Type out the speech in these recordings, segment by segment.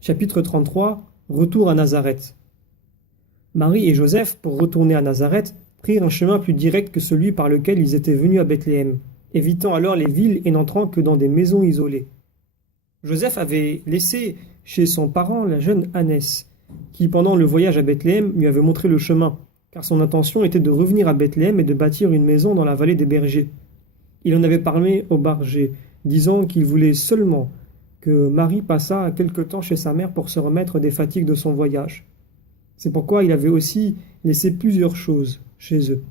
Chapitre 33. Retour à Nazareth. Marie et Joseph, pour retourner à Nazareth, prirent un chemin plus direct que celui par lequel ils étaient venus à Bethléem, évitant alors les villes et n'entrant que dans des maisons isolées. Joseph avait laissé chez son parent la jeune Annès, qui pendant le voyage à Bethléem lui avait montré le chemin, car son intention était de revenir à Bethléem et de bâtir une maison dans la vallée des bergers. Il en avait parlé au berger, disant qu'il voulait seulement que Marie passât quelque temps chez sa mère pour se remettre des fatigues de son voyage. C'est pourquoi il avait aussi laissé plusieurs choses chez eux.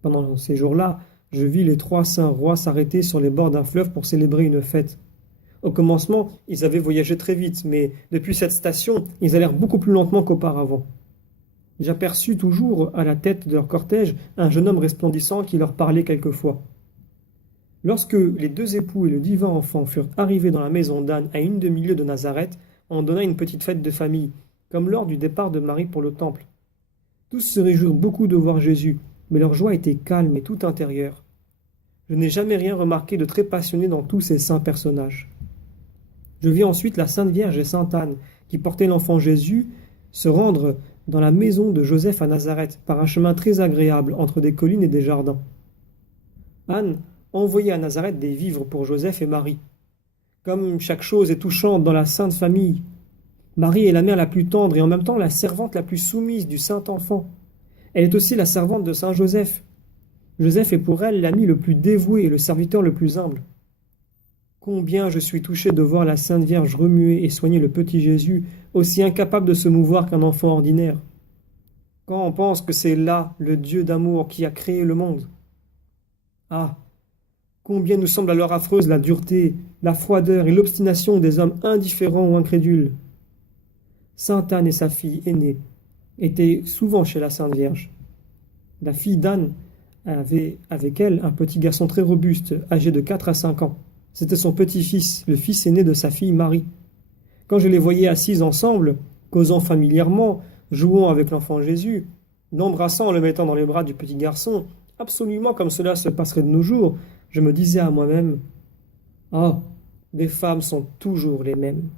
Pendant ces jours-là, je vis les 3 saints rois s'arrêter sur les bords d'un fleuve pour célébrer une fête. Au commencement, ils avaient voyagé très vite, mais depuis cette station, ils allèrent beaucoup plus lentement qu'auparavant. J'aperçus toujours à la tête de leur cortège un jeune homme resplendissant qui leur parlait quelquefois. Lorsque les 2 époux et le divin enfant furent arrivés dans la maison d'Anne à une demi-lieue de Nazareth, on donna une petite fête de famille, comme lors du départ de Marie pour le temple. Tous se réjouirent beaucoup de voir Jésus, mais leur joie était calme et tout intérieure. Je n'ai jamais rien remarqué de très passionné dans tous ces saints personnages. Je vis ensuite la Sainte Vierge et Sainte Anne, qui portaient l'enfant Jésus, se rendre dans la maison de Joseph à Nazareth par un chemin très agréable entre des collines et des jardins. Anne envoyait à Nazareth des vivres pour Joseph et Marie. Comme chaque chose est touchante dans la Sainte Famille, Marie est la mère la plus tendre et en même temps la servante la plus soumise du Saint Enfant. Elle est aussi la servante de Saint Joseph. Joseph est pour elle l'ami le plus dévoué et le serviteur le plus humble. Combien je suis touché de voir la Sainte Vierge remuer et soigner le petit Jésus, aussi incapable de se mouvoir qu'un enfant ordinaire. Quand on pense que c'est là le Dieu d'amour qui a créé le monde. Ah, combien nous semble alors affreuse la dureté, la froideur et l'obstination des hommes indifférents ou incrédules. Sainte Anne et sa fille aînée étaient souvent chez la Sainte Vierge. La fille d'Anne avait avec elle un petit garçon très robuste, âgé de 4 à 5 ans. C'était son petit-fils, le fils aîné de sa fille Marie. Quand je les voyais assis ensemble, causant familièrement, jouant avec l'enfant Jésus, l'embrassant en le mettant dans les bras du petit garçon, absolument comme cela se passerait de nos jours, je me disais à moi-même: « Ah, les femmes sont toujours les mêmes. »